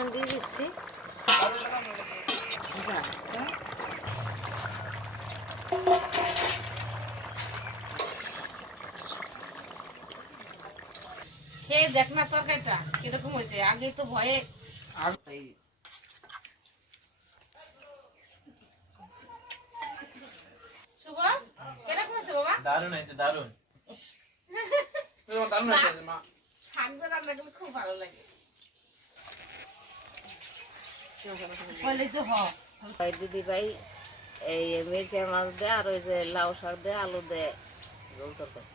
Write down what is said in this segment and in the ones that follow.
এখন দিয়ে দিচ্ছি। খেয়ে দেখ না তরকারিটা কিরকম হয়েছে। আগে তো ভয়ে শুভ কিরকম হয়েছে বাবা? দারুণ হয়েছে, দারুণ। শাক রান্না করলে খুব ভালো লাগে। দিদি ভাই এই মেঘে মাছ দেয় আর ওই যে লাউ শাক দেয়, আলু দেয়, রোল তরকারি।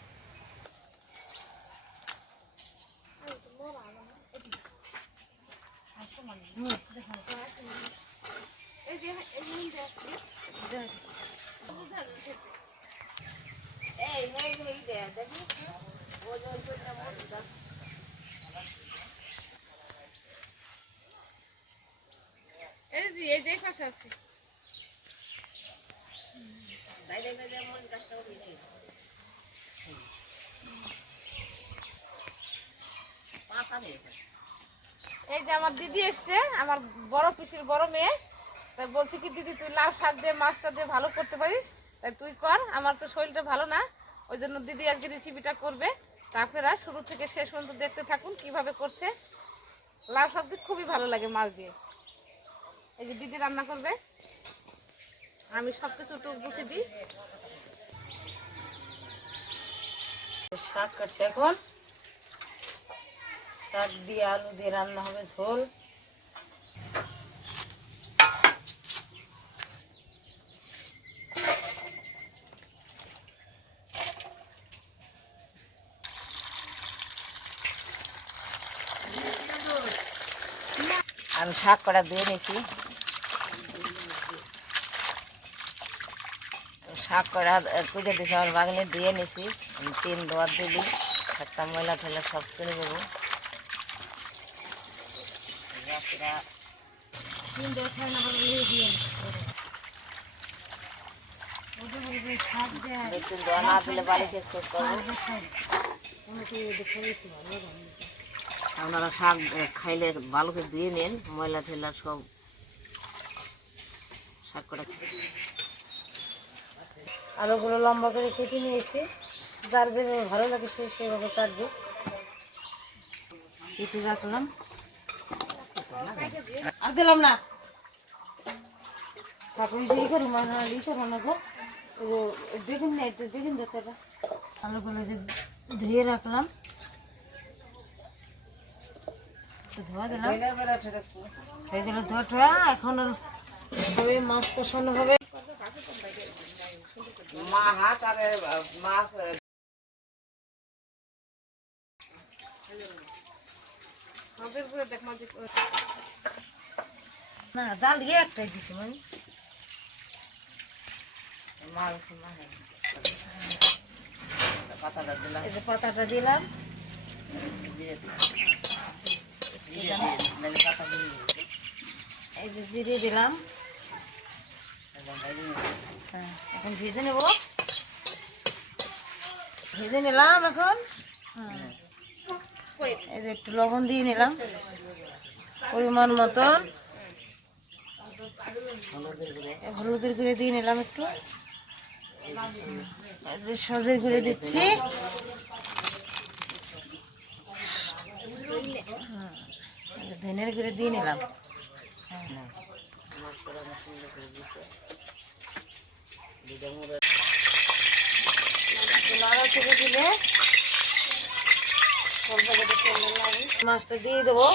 এই যে পাশে আছে এই যে আমার দিদি এসছে, আমার বড় পিসির বড় মেয়ে। তাই বলছি কি দিদি তুই লাউ শাক দিয়ে মাছটা দিয়ে ভালো করতে পারিস, তাই তুই কর। আমার তো শরীরটা ভালো না, ওই জন্য দিদি আজকে রেসিপিটা করবে। তা আপনারা শুরু থেকে শেষ পর্যন্ত দেখতে থাকুন কিভাবে করছে। লাউ শাক দিয়ে খুবই ভালো লাগে মাছ দিয়ে। এই যে দিদি রান্না করবে, আমি সব কিছু একটু গুছিয়ে দিই। শাক কাটছে এখন, শাক দিয়ে আলু দিয়ে রান্না হবে ঝোল। আমি শাক কটা দিয়ে নিয়েছি, শাক কটা কুটে দিয়েছি আমার বাগানে দিয়ে নিয়েছি। আমি 3 দোয়ার দিলি একটা ময়লা ঠেলা সব করে দেবো। না দিলে বাড়িতে শেষ করবো। আপনারা শাক খাইলে ভালো করে দিয়ে নেন, ময়লা ঠেলা সব শাক কটা। আলুগুলো লম্বা করে কেটে নিয়েছি, যার যেভাবে ভালো লাগে সে সেভাবে কাটবে। কেটে রাখলাম, আর দিলাম না তারপরে ই করি মানে ই করো না গো। বেগুন নেই তো বেগুন দিতে হবে। আলুগুলো যে ধুয়ে রাখলাম, ধোয়া দিলাম, হয়ে গেল ধোয়া। এখন হবে মাছ কষানো হবে। না জাল দিয়ে একটাই দিছি মানে পাতাটা দিলাম, এই যে জিরে দিলাম। হ্যাঁ এখন ভেজে নেব, ভেজে নিলাম এখন। এই যে একটু লবণ দিয়ে নিলাম পরিমাণ মতন, হলুদের গুঁড়ো দিয়ে নিলাম একটু, এই যে সজের গুঁড়ো দিচ্ছি, ধনের গুঁড়ো দিয়ে নিলাম। দিলে মাছটা দিয়ে দেবো।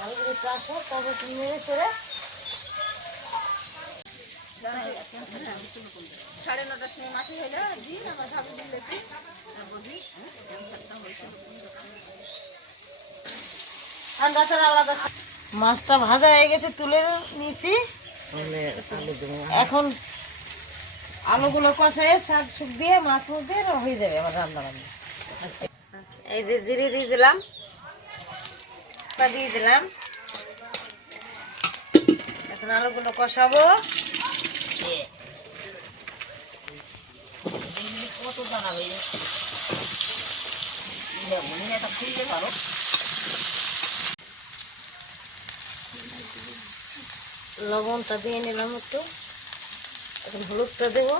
ভালো করে চাষ হোক, তারপর নেড়ে ছেড়ে 9:30টার সময় মাছ হয়ে যায় দিন আমার ভাবি দিলেছি। ঠান্ডা ছাড়া আলাদা। মাছটা ভাজা হয়ে গেছে, তুলে নিয়েছি। এখন আলুগুলো কষায় শাক শুক দিয়ে মাছ মধ্যে হয়ে যাবে আমার রান্না বান্না। এই যে জিরে দিয়ে দিলাম, দিয়ে দিলাম। এখন আলুগুলো কষাবো। লবণটা দিয়ে নিলাম একটু, এখন হলুদটা দেবো,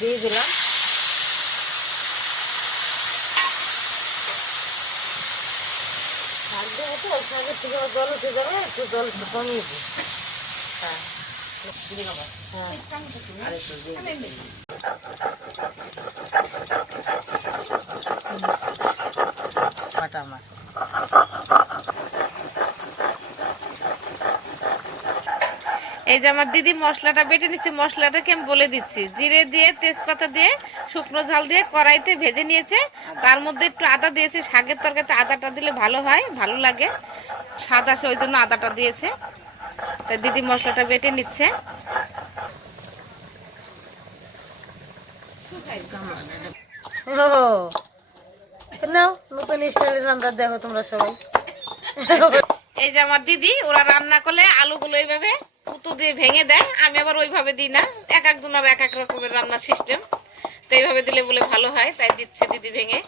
দিয়ে দিলাম। শাক দেবো তো, শাকের থেকে জল উঠে যাবে, একটু জল কমিয়ে দিই। হ্যাঁ বাটা মাছ। এই যে আমার দিদি মশলাটা বেটে নিচ্ছে, মশলাটাকে আমি বলে দিচ্ছি। জিরে দিয়ে, তেজপাতা দিয়ে, শুকনো ঝাল দিয়ে কড়াইতে ভেজে নিয়েছে, তার মধ্যে একটু আদা দিয়েছে। শাকের তরকারিতে আদাটা দিলে ভালো হয়, ভালো লাগে, স্বাদ আসে, ওই জন্য আদাটা দিয়েছে। তাই দিদি মশলাটা বেটে নিচ্ছে। নাও, নতুন স্টাইলের রান্না দেখো তোমরা সবাই। এই যে আমার দিদি, ওরা রান্না করলে আলুগুলো এইভাবে পুতো দিয়ে ভেঙে দেয়, আমি আবার ওইভাবে দিই না। এক একজনের এক এক রকমের রান্নার সিস্টেম, তো এইভাবে দিলে বলে ভালো হয়, তাই দিচ্ছে দিদি ভেঙে।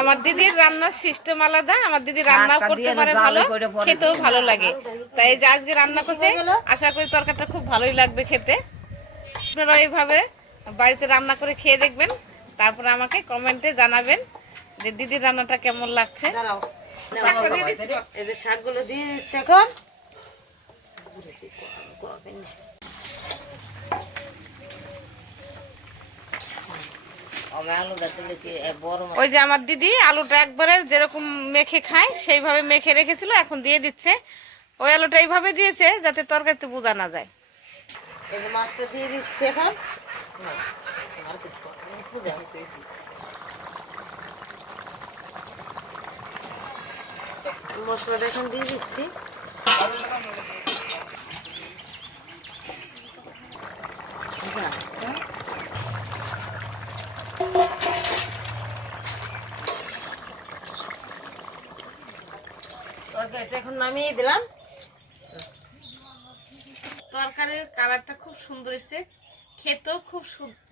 আমার দিদির রান্নার সিস্টেম আলাদা, আমার দিদি রান্নাও করতে পারে ভালো, খেতেও ভালো লাগে। তাই এই যে আজকে রান্না করছে, আশা করি তরকারিটা খুব ভালোই লাগবে খেতে। আপনারা এইভাবে বাড়িতে রান্না করে খেয়ে দেখবেন, তারপরে আমাকে কমেন্টে জানাবেন যে দিদির রান্নাটা কেমন লাগছে। এই যে শাকগুলো দিয়ে দিচ্ছে এখন। ওই যে আমার দিদি আলুটা একবারে যেরকম মেখে খায় সেইভাবে মেখে রেখেছিল, এখন দিয়ে দিচ্ছে। ওই আলুটা এইভাবে দিয়েছে যাতে তরকারিতে বোঝা না যায়। এই যে মাছটা দিয়ে দিচ্ছে এখন। মশলাটা এখন দিয়ে দিচ্ছি। তরকারিটা এখন নামিয়ে দিলাম। তরকারির কালারটা খুব সুন্দর এসেছে, খেতেও খুব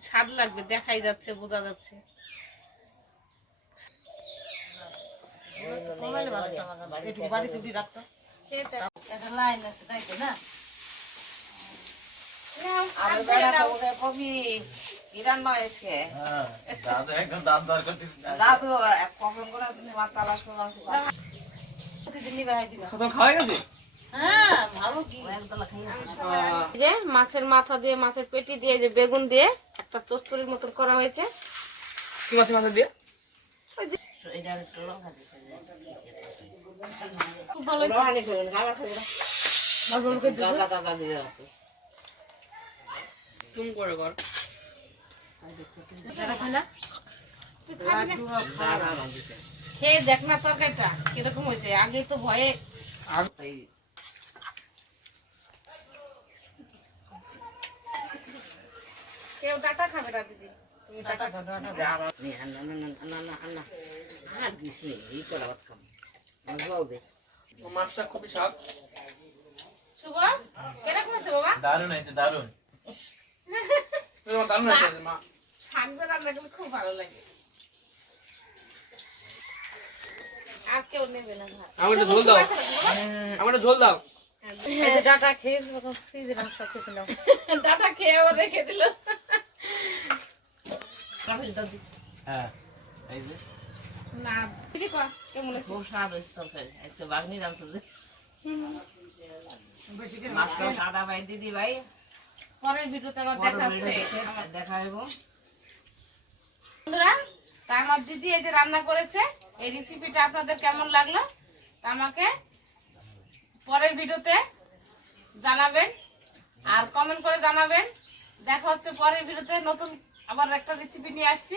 স্বাদ লাগবে, দেখাই যাচ্ছে, বোঝা যাচ্ছে। লাইন আছে তাই তো না? যে মাছের মাথা দিয়ে, মাছের পেটি দিয়ে, যে বেগুন দিয়ে একটা চচ্চড়ির মতন করা হয়েছে। কি মাছের মাথা দিয়ে? খুব ভালো চুম করে কর। খেয়ে দেখ না তরকারিটা কিরকম হয়েছে। আগে তো ভয়ে কেউ ডাটা খাবে না দিদি, তুমি ডাটা মাছটা খুবই স্বাদ। শুভ কিরকম হয়েছে বাবা? দারুণ হয়েছে, দারুণ। দারুণ হয়েছে মা। শাক দিয়ে রান্না করলে খুব ভালো লাগে। আর কেউ নেবে না ভাত। আমার একটা ঝোল দাও, আমার একটা ঝোল দাও। এই যে ডাটা খেয়ে ফ্রিজে দিলাম, সব কিছু নাও। ডাটা খেয়ে আবার রেখে দিল। হ্যাঁ, এই যে না দিদি কর কেমন আছে? খুব স্বাদ হয়েছে তরকারি। আজকে বাগনি রাঁধছে যে। দাদা ভাই, দিদি ভাই, পরের ভিডিওতে আবার দেখা হচ্ছে। দেখাবো বন্ধুরা, তা আমার দিদি এই যে রান্না করেছে, এই রেসিপিটা আপনাদের কেমন লাগলো তা আমাকে পরের ভিডিওতে জানাবেন আর কমেন্ট করে জানাবেন। দেখা হচ্ছে পরের ভিডিওতে, নতুন আবার একটা রেসিপি নিয়ে আসছি।